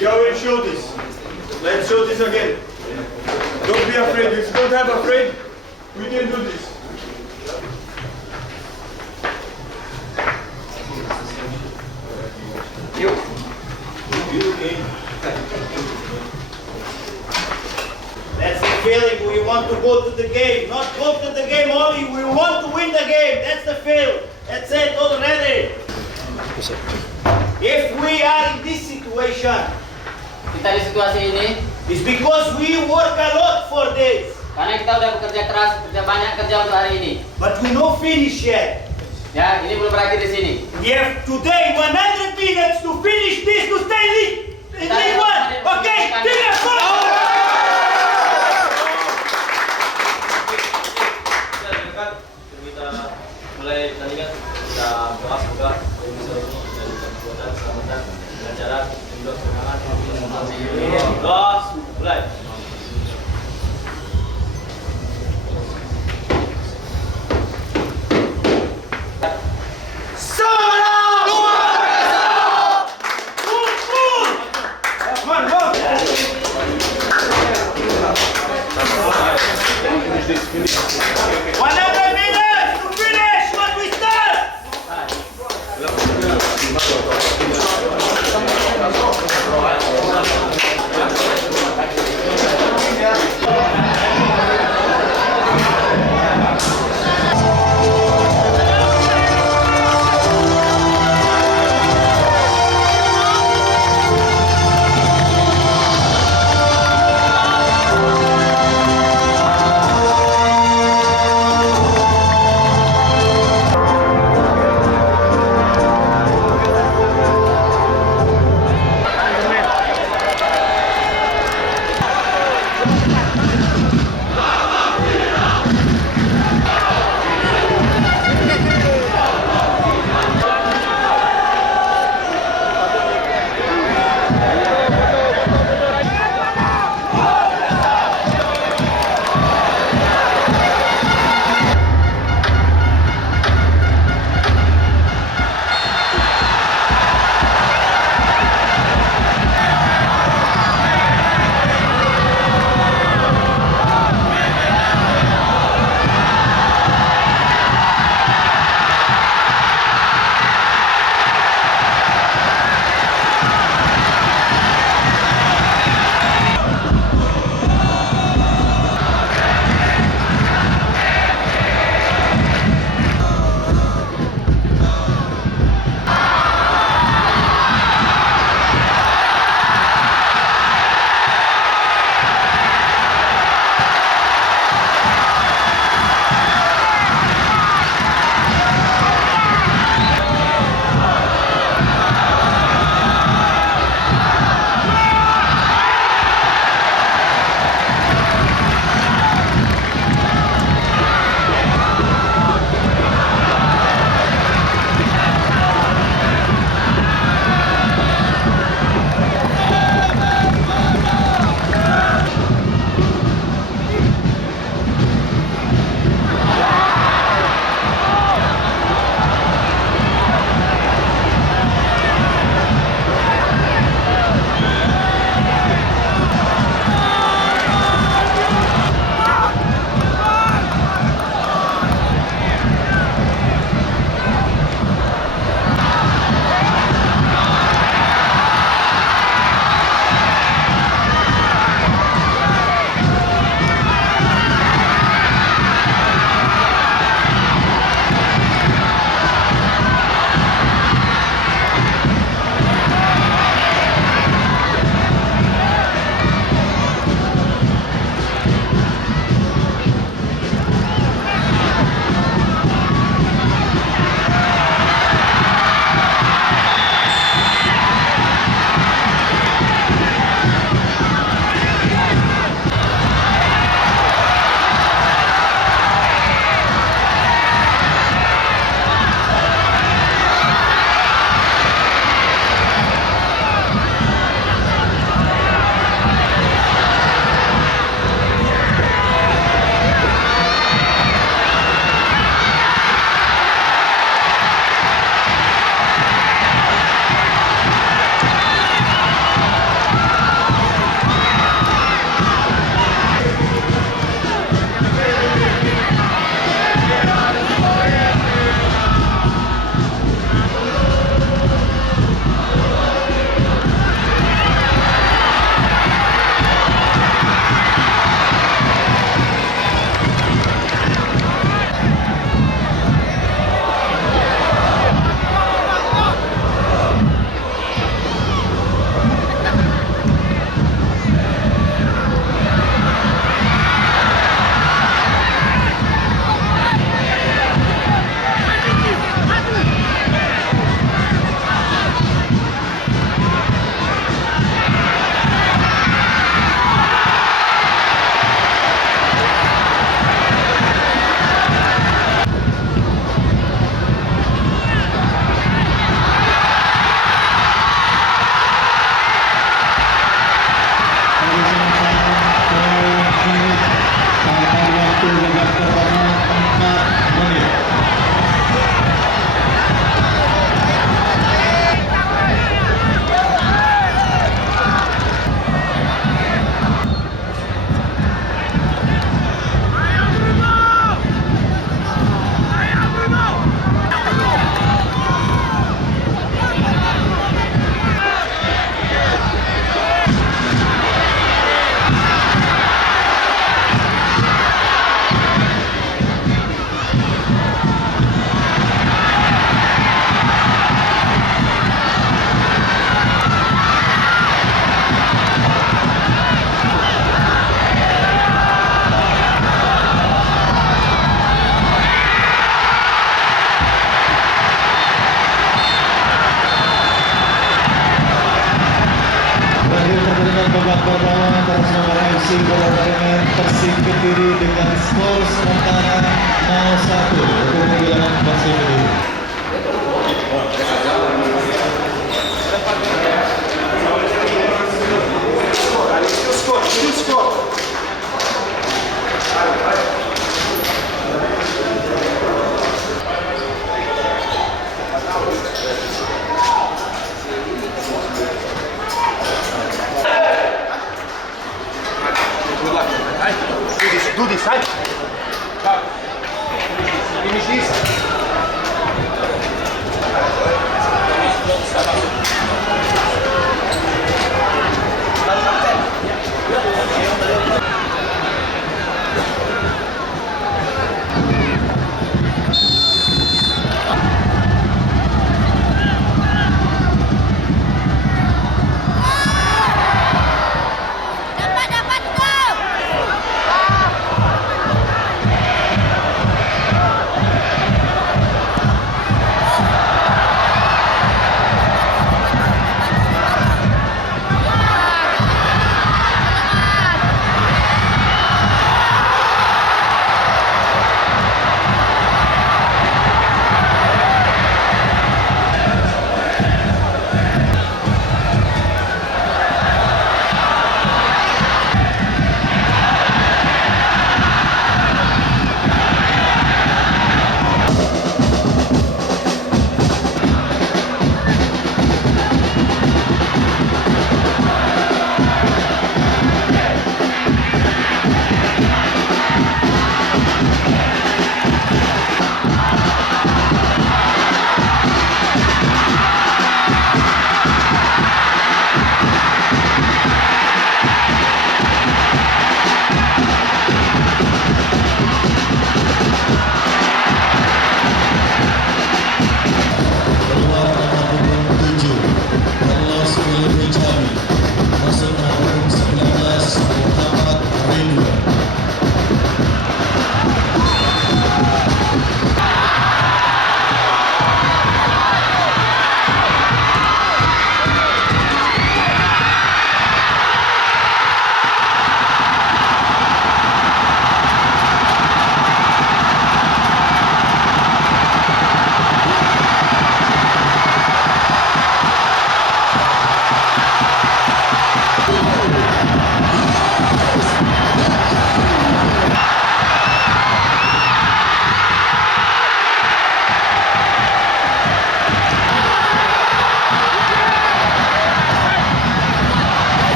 Yeah, we'll show this. Let's show this again. Don't be afraid. If you don't have afraid, we can do this. That's the feeling. We want to go to the game. Not go to the game only. We want to win the game. That's the feel. That's it already. If we are in this situation, Kita di situasi ini it's because we work a lot for this. karena kita udah bekerja keras, bekerja banyak kerja untuk hari ini. But we no finish yet. Ya, ini belum berakhir di sini. We have today 100 minutes to finish this, to stay in League One. Okay, finish. Kita mulai pertandingan, kita doa semoga bisa menjadi kekuatan keselamatan dengan cara untuk semangat Gas, mulai. nomor FC Bola Persib Kediri dengan skor sementara 0-1 untuk kemenangan Persib Kediri. Do this side. Finish this. Dapat go!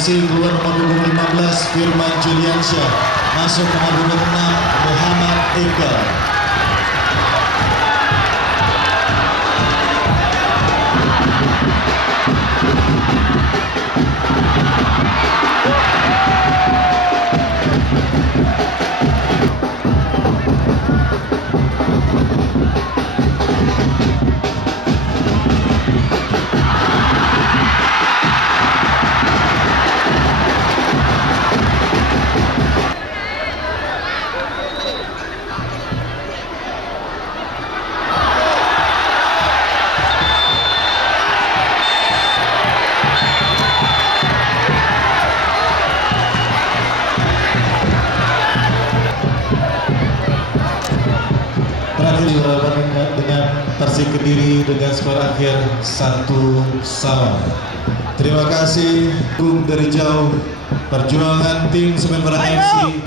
FC keluar nomor punggung 15 Firman Juliansyah, masuk nomor punggung 6 Muhammad Iqbal. Kediri dengan skor akhir 1-1. Terima kasih Bung dari jauh perjuangan tim Semen Merah FC.